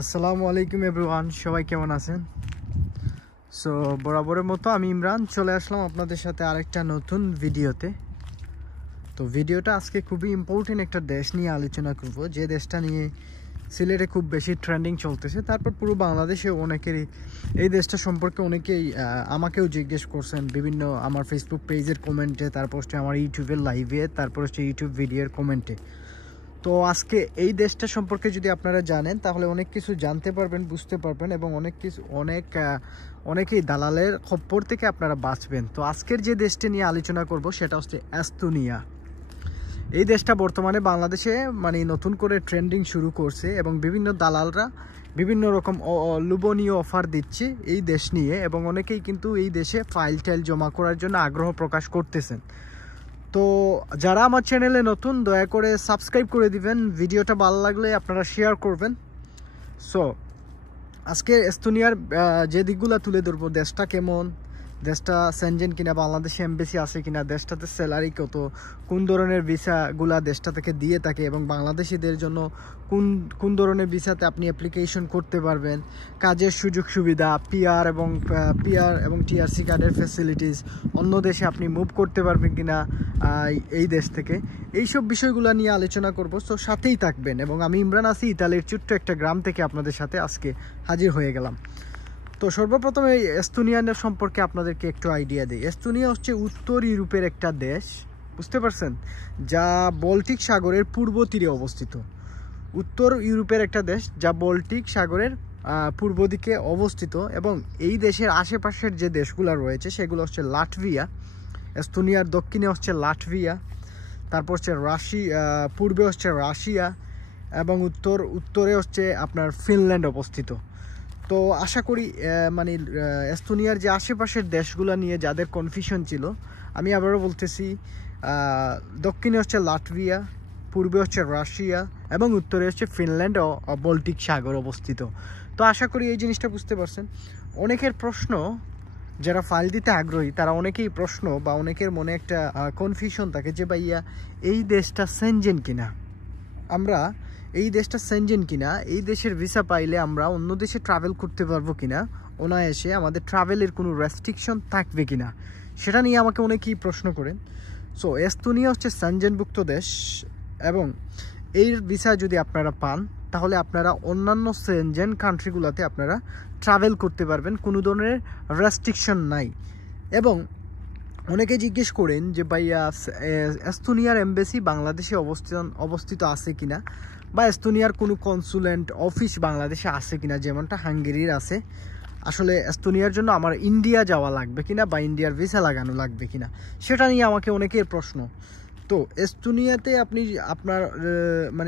আসসালামু আলাইকুম এভরিওয়ান, সবাই কেমন আছেন? সো বরাবরের মতো আমি ইমরান চলে আসলাম আপনাদের সাথে আরেকটা নতুন ভিডিওতে। তো ভিডিওটা আজকে খুবই ইম্পর্টেন্ট একটা দেশ নিয়ে আলোচনা করব, যে দেশটা নিয়ে সিলেটে খুব বেশি ট্রেন্ডিং চলতেছে। তারপর পুরো বাংলাদেশে অনেকেরই এই দেশটা সম্পর্কে অনেকেই আমাকেও জিজ্ঞেস করছেন বিভিন্ন আমার ফেসবুক পেজের কমেন্টে, তারপর হচ্ছে আমার ইউটিউবের লাইভে, তারপর হচ্ছে ইউটিউব ভিডিওর কমেন্টে। তো আজকে এই দেশটা সম্পর্কে যদি আপনারা জানেন তাহলে অনেক কিছু জানতে পারবেন, বুঝতে পারবেন এবং অনেকেই দালালের খপ্পর থেকে আপনারা বাঁচবেন। তো আজকের যে দেশটি নিয়ে আলোচনা করব সেটা হচ্ছে এস্তোনিয়া। এই দেশটা বর্তমানে বাংলাদেশে নতুন করে ট্রেন্ডিং শুরু করছে এবং বিভিন্ন দালালরা বিভিন্ন রকম লোভনীয় অফার দিচ্ছে এই দেশ নিয়ে, এবং অনেকেই কিন্তু এই দেশে ফাইল টাইল জমা করার জন্য আগ্রহ প্রকাশ করতেছেন। তো যারা আমার চ্যানেলে নতুন, দয়া করে সাবস্ক্রাইব করে দিবেন, ভিডিওটা ভালো লাগলে আপনারা শেয়ার করবেন। সো আজকে এস্তোনিয়ার যে দিকগুলো তুলে ধরবো, দেশটা কেমন, দেশটা সেনজেন কিনা, বাংলাদেশে এমবেসি আছে কিনা, দেশটাতে স্যালারি কত, কোন ধরনের ভিসাগুলা দেশটা থেকে দিয়ে থাকে এবং বাংলাদেশিদের জন্য কোন ধরনের ভিসাতে আপনি অ্যাপ্লিকেশন করতে পারবেন, কাজের সুযোগ সুবিধা, পিআর এবং টিআরসি কার্ডের ফ্যাসিলিটিস, অন্য দেশে আপনি মুভ করতে পারবেন কিনা এই দেশ থেকে, এইসব বিষয়গুলো নিয়ে আলোচনা করব। তো সাথেই থাকবেন। এবং আমি ইমরান আছি, ইতালির ছোট্ট একটা গ্রাম থেকে আপনাদের সাথে আজকে হাজির হয়ে গেলাম। তো সর্বপ্রথম এই এস্তোনিয়ার সম্পর্কে আপনাদেরকে একটু আইডিয়া দিই। এস্তোনিয়া হচ্ছে উত্তর ইউরোপের একটা দেশ, বুঝতে পারছেন, যা বল্টিক সাগরের পূর্ব তীরে অবস্থিত। উত্তর ইউরোপের একটা দেশ যা বল্টিক সাগরের পূর্ব দিকে অবস্থিত, এবং এই দেশের আশেপাশের যে দেশগুলো রয়েছে সেগুলো হচ্ছে লাটভিয়া, এস্তোনিয়ার দক্ষিণে হচ্ছে লাটভিয়া, তারপর হচ্ছে পূর্বে হচ্ছে রাশিয়া, এবং উত্তরে হচ্ছে আপনার ফিনল্যান্ড অবস্থিত। তো আশা করি এস্তোনিয়ার যে আশেপাশের দেশগুলো নিয়ে যাদের কনফিউশন ছিল, আমি আবারও বলতেছি, দক্ষিণে হচ্ছে লাটভিয়া, পূর্বে হচ্ছে রাশিয়া এবং উত্তরে হচ্ছে ফিনল্যান্ড ও বল্টিক সাগর অবস্থিত। তো আশা করি এই জিনিসটা বুঝতে পারছেন। অনেকের প্রশ্ন, যারা ফাইল দিতে আগ্রহী তারা অনেকেই প্রশ্ন বা অনেকের মনে একটা কনফিউশন থাকে যে ভাইয়া এই দেশটা সেনজেন কিনা, এই দেশের ভিসা পাইলে আমরা অন্য দেশে ট্রাভেল করতে পারবো কিনা, অনায়াসে আমাদের ট্রাভেলের কোনো রেস্ট্রিকশন থাকবে কিনা, সেটা নিয়ে আমাকে অনেকেই প্রশ্ন করেন। সো এস্তোনিয়া হচ্ছে সেনজেনভুক্ত দেশ, এবং এই ভিসা যদি আপনারা পান তাহলে আপনারা অন্যান্য সেনজেন কান্ট্রিগুলোতে আপনারা ট্রাভেল করতে পারবেন, কোনো ধরনের রেস্ট্রিকশন নাই। এবং অনেকে জিজ্ঞেস করেন যে ভাইয়া এস্তোনিয়ার এমবেসি বাংলাদেশে অবস্থিত আছে কিনা, বা এস্তোনিয়ার কোনো কনসুলেন্ট অফিস বাংলাদেশে আছে কিনা, যেমনটা হাঙ্গেরির আছে। আসলে এস্তোনিয়ার জন্য আমার ইন্ডিয়া যাওয়া লাগবে কিনা বা ইন্ডিয়ার ভিসা লাগানো লাগবে কিনা, সেটা নিয়ে আমাকে অনেকের প্রশ্ন। তো এস্তোনিয়াতে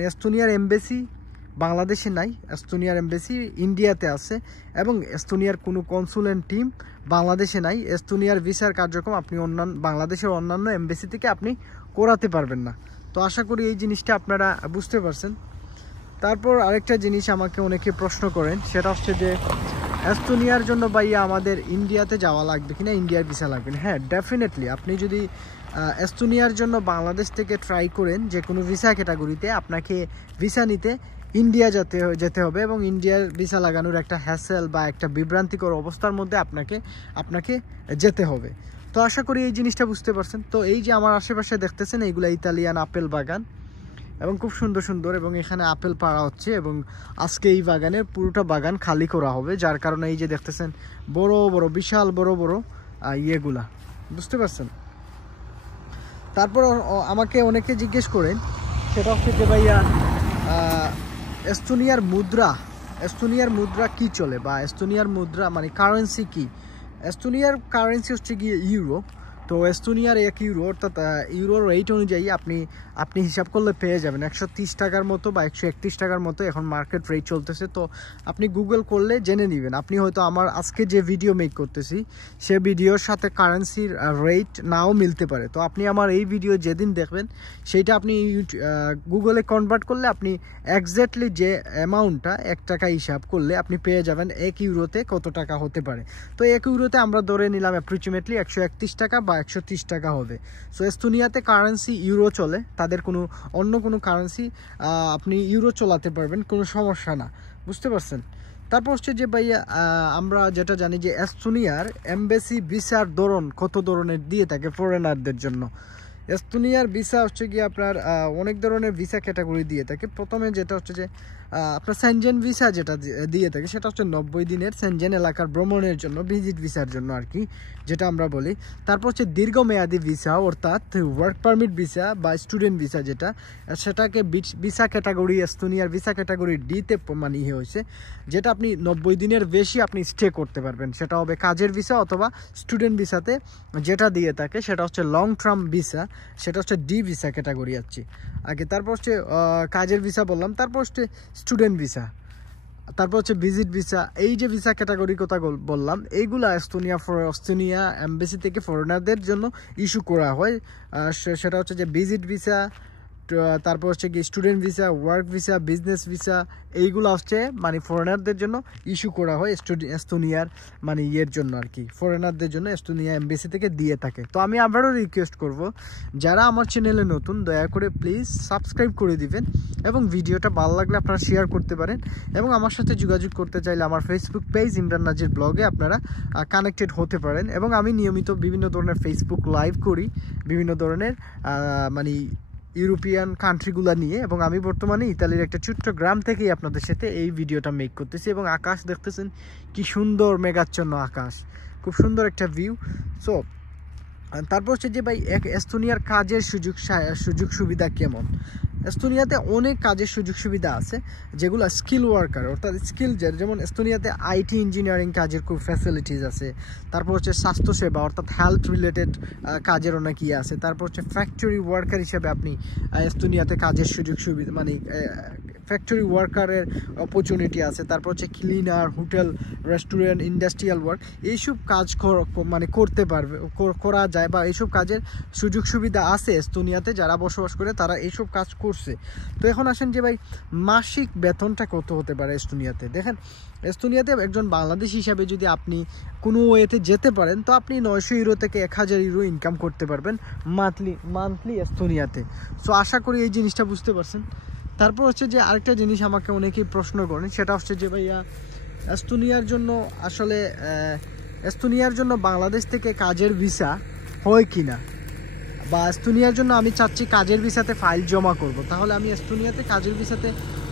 এস্তোনিয়ার এমবেসি বাংলাদেশে নাই, এস্তোনিয়ার এমবেসি ইন্ডিয়াতে আছে, এবং এস্তোনিয়ার কোনো কনসুলেন্ট টিম বাংলাদেশে নাই। এস্তোনিয়ার ভিসার কার্যক্রম আপনি বাংলাদেশের অন্যান্য এমবেসি থেকে আপনি করাতে পারবেন না। তো আশা করি এই জিনিসটা আপনারা বুঝতে পারছেন। তারপর আরেকটা জিনিস আমাকে অনেকে প্রশ্ন করেন, সেটা হচ্ছে যে এস্তোনিয়ার জন্য ভাইয়া আমাদের ইন্ডিয়াতে যাওয়া লাগবে কিনা, ইন্ডিয়ার ভিসা লাগবে না। হ্যাঁ, ডেফিনেটলি আপনি যদি এস্তোনিয়ার জন্য বাংলাদেশ থেকে ট্রাই করেন যে কোনো ভিসা ক্যাটাগরিতে, আপনাকে ভিসা নিতে ইন্ডিয়া যেতে হবে, এবং ইন্ডিয়ার ভিসা লাগানোর একটা হ্যাসেল বা একটা বিভ্রান্তিকর অবস্থার মধ্যে আপনাকে যেতে হবে। তো আশা করি এই জিনিসটা বুঝতে পারছেন। তো এই যে আমার আশেপাশে দেখতেছেন, এইগুলো ইতালিয়ান আপেল বাগান, এবং খুব সুন্দর সুন্দর, এবং এখানে আপেল পাড়া হচ্ছে, এবং আজকে এই বাগানের পুরোটা বাগান খালি করা হবে, যার কারণে এই যে দেখতেছেন বড় বড় বিশাল বড় বড় ইয়েগুলা, বুঝতে পারছেন। তারপর আমাকে অনেকে জিজ্ঞেস করেন, সেটা হচ্ছে যে ভাইয়া এস্তোনিয়ার মুদ্রা কি চলে, বা এস্তোনিয়ার মুদ্রা কারেন্সি কি। এস্তোনিয়ার কারেন্সি হচ্ছে গিয়ে ইউরো। তো এস্তোনিয়ার 1 ইউরো, অর্থাৎ ইউরোর রেট অনুযায়ী আপনি হিসাব করলে পেয়ে যাবেন 130 টাকার মতো বা 131 টাকার মতো এখন মার্কেট রেট চলতেছে। তো আপনি গুগল করলে জেনে নেবেন। আপনি হয়তো আমার আজকে যে ভিডিও মেক করতেছি সে ভিডিওর সাথে কারেন্সির রেট নাও মিলতে পারে। তো আপনি আমার এই ভিডিও যেদিন দেখবেন সেইটা আপনি গুগলে কনভার্ট করলে আপনি এক্স্যাক্টলি যে অ্যামাউন্টটা 1 টাকা হিসাব করলে আপনি পেয়ে যাবেন 1 ইউরোতে কত টাকা হতে পারে। তো 1 ইউরোতে আমরা ধরে নিলাম অ্যাপ্রক্সিমেটলি 131 টাকা বা 130 টাকা হবে। সো এস্তোনিয়াতে কারেন্সি ইউরো চলে, তাদের কোনো অন্য কোনো কারেন্সি আপনি ইউরো চলাতে পারবেন, কোনো সমস্যা না, বুঝতে পারছেন। তারপর হচ্ছে যে ভাইয়া আমরা যেটা জানি যে এস্তোনিয়ার এমবেসি ভিসার ধরন কত ধরনের দিয়ে থাকে ফরেনারদের জন্য। এস্তোনিয়ার ভিসা হচ্ছে গিয়ে আপনার অনেক ধরনের ভিসা ক্যাটাগরি দিয়ে থাকে। প্রথমে যেটা হচ্ছে যে আপনার সেনজেন ভিসা যেটা দিয়ে থাকে সেটা হচ্ছে 90 দিনের সেনজেন এলাকার ভ্রমণের জন্য, ভিজিট ভিসার জন্য আর কি, যেটা আমরা বলি। তারপর হচ্ছে দীর্ঘমেয়াদী ভিসা অর্থাৎ ওয়ার্ক পারমিট ভিসা বা স্টুডেন্ট ভিসা যেটা, সেটাকে ভিসা ক্যাটাগরি এস্তোনিয়ার ভিসা ক্যাটাগরি ডিতে মানে হয়েছে, যেটা আপনি 90 দিনের বেশি আপনি স্টে করতে পারবেন। সেটা হবে কাজের ভিসা অথবা স্টুডেন্ট ভিসাতে যেটা দিয়ে থাকে সেটা হচ্ছে লং টার্ম ভিসা, সেটা হচ্ছে ডি ভিসা ক্যাটাগরি আছে আগে। তারপর হচ্ছে কাজের ভিসা বললাম, তারপর হচ্ছে স্টুডেন্ট ভিসা, তারপর হচ্ছে ভিজিট ভিসা। এই যে ভিসা ক্যাটাগরি কথা বললাম, এইগুলা এস্তোনিয়া এমবেসি থেকে ফরেনারদের জন্য ইস্যু করা হয়। সেটা হচ্ছে যে ভিজিট ভিসা, তারপর হচ্ছে কি student visa, work visa, business visa, এইগুলো হচ্ছে মানে ফরেনারদের জন্য ইস্যু করা হয় এস্তোনিয়ার মানে ইয়ের জন্য আর কি, ফরেনারদের জন্য এস্তোনিয়া এমবেসি থেকে দিয়ে থাকে। তো আমি আবারও রিকোয়েস্ট করব, যারা আমার চ্যানেলে নতুন দয়া করে প্লিজ সাবস্ক্রাইব করে দিবেন এবং ভিডিওটা ভালো লাগলে আপনারা শেয়ার করতে পারেন। এবং আমার সাথে যোগাযোগ করতে চাইলে আমার ফেসবুক পেজ ইমরান নাজির ব্লগে আপনারা কানেক্টেড হতে পারেন। এবং আমি নিয়মিত বিভিন্ন ধরনের ফেসবুক লাইভ করি বিভিন্ন ধরনের মানে ইউরোপিয়ান কান্ট্রিগুলো নিয়ে, এবং আমি বর্তমানে ইতালির একটা ছোট্ট গ্রাম থেকেই আপনাদের সাথে এই ভিডিওটা মেক করতেছি। এবং আকাশ দেখতেছেন কি সুন্দর, মেঘাচ্ছন্ন আকাশ, খুব সুন্দর একটা ভিউ। সো তারপর হচ্ছে যে ভাই এস্তোনিয়ার কাজের সুযোগ সুবিধা কেমন। এস্তোনিয়াতে অনেক কাজের সুযোগ সুবিধা আছে যেগুলো স্কিল ওয়ার্কার অর্থাৎ স্কিল, যেমন এস্তোনিয়াতে আইটি ইঞ্জিনিয়ারিং কাজের খুব ফ্যাসিলিটিস আছে। তারপর হচ্ছে স্বাস্থ্যসেবা অর্থাৎ হেলথ রিলেটেড কাজের অনেক ইয়ে আছে। তারপর হচ্ছে ফ্যাক্টরি ওয়ার্কার হিসেবে আপনি এস্তোনিয়াতে কাজের সুযোগ সুবিধা মানে ফ্যাক্টরি ওয়ার্কারের অপরচুনিটি আছে। তারপর হচ্ছে cleaner, hotel, restaurant, industrial work, এইসব কাজ মানে করতে পারবে, করা যায়, বা এইসব কাজের সুযোগ সুবিধা আছে এস্তোনিয়াতে। যারা বসবাস করে তারা এইসব কাজ করছে। তো এখন আসেন যে ভাই মাসিক বেতনটা কত হতে পারে এস্তোনিয়াতে। দেখেন এস্তোনিয়াতে একজন বাংলাদেশি হিসাবে যদি আপনি কোনো ওয়েতে যেতে পারেন তো আপনি 900 ইউরো থেকে 1000 ইউরো ইনকাম করতে পারবেন মান্থলি এস্তোনিয়াতে। সো আশা করি এই জিনিসটা বুঝতে পারছেন। তারপর হচ্ছে যে আরেকটা জিনিস আমাকে অনেকেই প্রশ্ন করেন, সেটা হচ্ছে যে ভাইয়া এস্তোনিয়ার জন্য আসলে এস্তোনিয়ার জন্য বাংলাদেশ থেকে কাজের ভিসা হয় কি না, বা এস্তোনিয়ার জন্য আমি চাচ্ছি কাজের ভিসাতে ফাইল জমা করব, তাহলে আমি এস্তোনিয়াতে কাজের ভিসাতে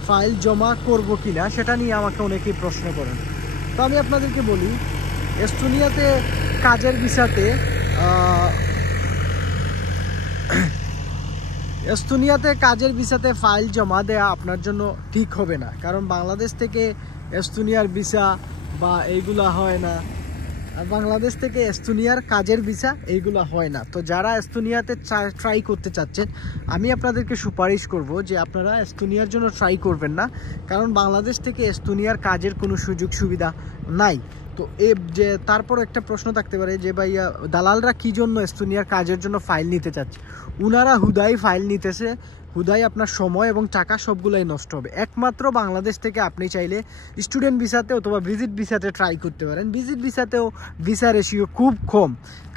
ফাইল জমা করব কি না, সেটা নিয়ে আমাকে অনেকেই প্রশ্ন করেন। তো আমি আপনাদেরকে বলি, এস্তোনিয়াতে কাজের ভিসাতে ফাইল জমা দেয়া আপনার জন্য ঠিক হবে না, কারণ বাংলাদেশ থেকে এস্তোনিয়ার ভিসা বা এইগুলা হয় না, বাংলাদেশ থেকে এস্তোনিয়ার কাজের ভিসা এইগুলো হয় না। তো যারা এস্তোনিয়াতে ট্রাই করতে চাচ্ছেন, আমি আপনাদেরকে সুপারিশ করব যে আপনারা এস্তোনিয়ার জন্য ট্রাই করবেন না, কারণ বাংলাদেশ থেকে এস্তোনিয়ার কাজের কোনো সুযোগ সুবিধা নাই। তো যে তারপর একটা প্রশ্ন থাকতে পারে যে ভাইয়া দালালরা কী জন্য এস্তোনিয়ার কাজের জন্য ফাইল নিতে চাচ্ছে। উনারা হুদাই ফাইল নিতেছে, হুদাই আপনার সময় এবং টাকা সবগুলাই নষ্ট হবে। একমাত্র বাংলাদেশ থেকে আপনি চাইলে স্টুডেন্ট ভিসাতে অথবা ভিজিট ভিসাতে ট্রাই করতে পারেন। ভিজিট ভিসাতেও ভিসা রেশিও খুব কম,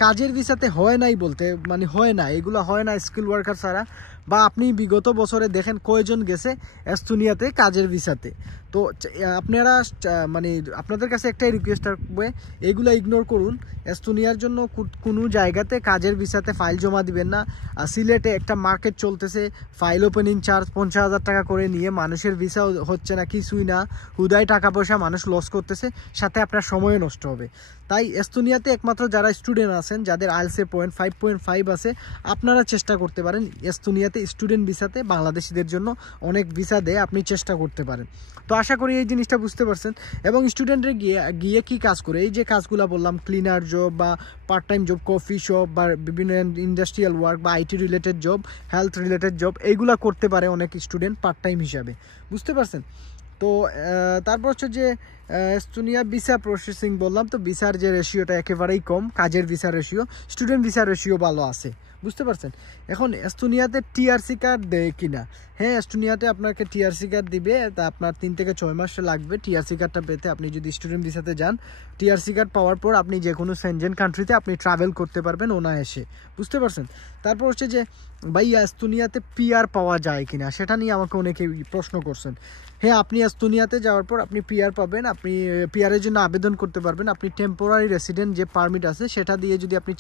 কাজের ভিসাতে হয় নাই বলতে মানে হয় না, এগুলো হয় না স্কিল ওয়ার্কার ছাড়া। বা আপনি বিগত বছরে দেখেন কয়জন গেছে এস্তোনিয়াতে কাজের ভিসাতে। তো আপনারা মানে আপনাদের কাছে একটাই রিকোয়েস্ট থাকবে, এগুলো ইগনোর করুন। এস্তোনিয়ার জন্য কোনো জায়গাতে কাজের ভিসাতে ফাইল জমা দিবেন না। সিলেটে একটা মার্কেট চলতেছে, ফাইল ওপেনিং চার্জ 50,000 টাকা করে নিয়ে মানুষের ভিসা হচ্ছে না, কিছুই না, হুদায় টাকা পয়সা মানুষ লস করতেছে, সাথে আপনার সময়ও নষ্ট হবে। তাই এস্তোনিয়াতে একমাত্র যারা স্টুডেন্ট আছেন, যাদের আইএলটিএস 5.5 আছে, আপনারা চেষ্টা করতে পারেন এস্তোনিয়াতে স্টুডেন্ট ভিসাতে বাংলাদেশিদের জন্য অনেক ভিসা দেয়, আপনি চেষ্টা করতে পারেন। তো আশা করি এই জিনিসটা বুঝতে পারছেন। এবং স্টুডেন্টরা গিয়ে কি কাজ করে, এই যে কাজগুলো বললাম, ক্লিনার জব বা part time job, coffee shop বা বিভিন্ন ইন্ডাস্ট্রিয়াল ওয়ার্ক বা IT related job, health related job, এইগুলা করতে পারে অনেক স্টুডেন্ট পার্ট টাইম হিসাবে, বুঝতে পারছেন। তো তারপর হচ্ছে যে এস্তোনিয়া ভিসা প্রসেসিং বললাম, তো ভিসার যে রেশিওটা একেবারেই কম, কাজের visa ratio, student visa ratio ভালো আছে, বুঝতে পারছেন? এখন এস্তোনিয়াতে টিআরসি কার্ড দেয় কিনা? হ্যাঁ, এস্তোনিয়াতে আপনাকে টিআরসি কার্ড দিবে, তা আপনার 3 থেকে 6 মাস লাগবে টিআরসি কার্ডটা পেতে। আপনি যদি স্টুডেন্ট ভিসাতে যান, টিআরসি কার্ড পাওয়ার পর আপনি যে কোনো সেনজেন কান্ট্রিতে আপনি ট্রাভেল করতে পারবেন অনায়াসে, বুঝতে পারছেন? তারপর হচ্ছে যে ভাইয়া এস্তোনিয়াতে পিআর পাওয়া যায় কিনা, সেটা নিয়ে আমাকে অনেকে প্রশ্ন করছেন। হ্যাঁ, আপনি এস্তোনিয়াতে যাওয়ার পর আপনি পিআর পাবেন, আপনি পিআরের জন্য আবেদন করতে পারবেন। আপনি টেম্পোরারি রেসিডেন্ট যে পারমিট আছে সেটা দিয়ে যদি আপনি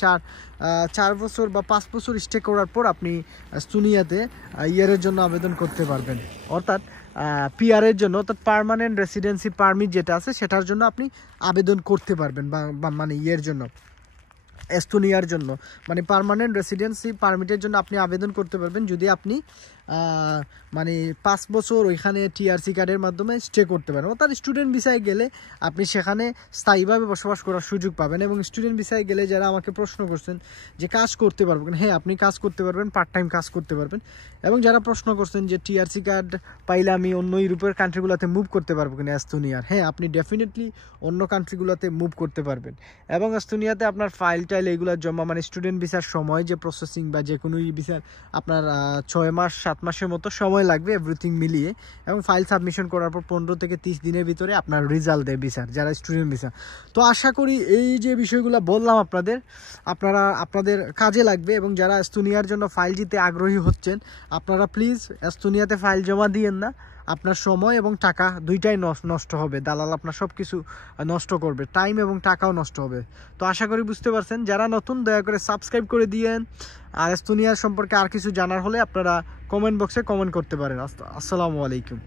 4 বছর বা 5 বছর স্টে করার পর আপনি এস্তোনিয়াতে ইয়ারের জন্য আবেদন করতে পারবেন, অর্থাৎ পিআরের জন্য, অর্থাৎ পার্মানেন্ট রেসিডেন্সি পারমিট যেটা আছে সেটার জন্য আপনি আবেদন করতে পারবেন, বা মানে ইয়ের জন্য, এস্তোনিয়ার জন্য, মানে পার্মানেন্ট রেসিডেন্সি পারমিটের জন্য আপনি আবেদন করতে পারবেন যদি আপনি মানে 5 বছর ওইখানে টিআরসি কার্ডের মাধ্যমে স্টে করতে পারেন। অর্থাৎ স্টুডেন্ট ভিসায় গেলে আপনি সেখানে স্থায়ীভাবে বসবাস করার সুযোগ পাবেন। এবং স্টুডেন্ট ভিসায় গেলে যারা আমাকে প্রশ্ন করছেন যে কাজ করতে পারবেন, হ্যাঁ আপনি কাজ করতে পারবেন, পার্ট টাইম কাজ করতে পারবেন। এবং যারা প্রশ্ন করছেন যে টিআরসি কার্ড পাইলে আমি অন্য ইউরোপের কান্ট্রিগুলোতে মুভ করতে পারবো কিনা এস্তোনিয়ার, হ্যাঁ আপনি ডেফিনেটলি অন্য কান্ট্রিগুলোতে মুভ করতে পারবেন। এবং এস্তোনিয়াতে আপনার ফাইল টাইল এগুলো জমা, মানে স্টুডেন্ট ভিসার সময় যে প্রসেসিং বা যে কোনো ভিসার আপনার 6 মাস 7 মাসের মতো সময় লাগবে এভরিথিং মিলিয়ে। এবং ফাইল সাবমিশন করার পর 15 থেকে 30 দিনের ভিতরে আপনার রেজাল্ট দেয় ভিসার, যারা স্টুডেন্ট ভিসা। তো আশা করি এই যে বিষয়গুলো বললাম আপনাদের কাজে লাগবে। এবং যারা এস্তোনিয়ার জন্য ফাইল দিতে আগ্রহী হচ্ছেন, আপনারা প্লিজ এস্তোনিয়াতে ফাইল জমা দিয়েন না। আপনার সময় এবং টাকা দুইটাই নষ্ট হবে, দালাল আপনার সব কিছু নষ্ট করবে, টাইম এবং টাকাও নষ্ট হবে। তো আশা করি বুঝতে পারছেন। যারা নতুন দয়া করে সাবস্ক্রাইব করে দিয়েন। আর এস্তোনিয়ার সম্পর্কে আর কিছু জানার হলে আপনারা কমেন্ট বক্সে কমেন্ট করতে পারেন। আসসালামু আলাইকুম।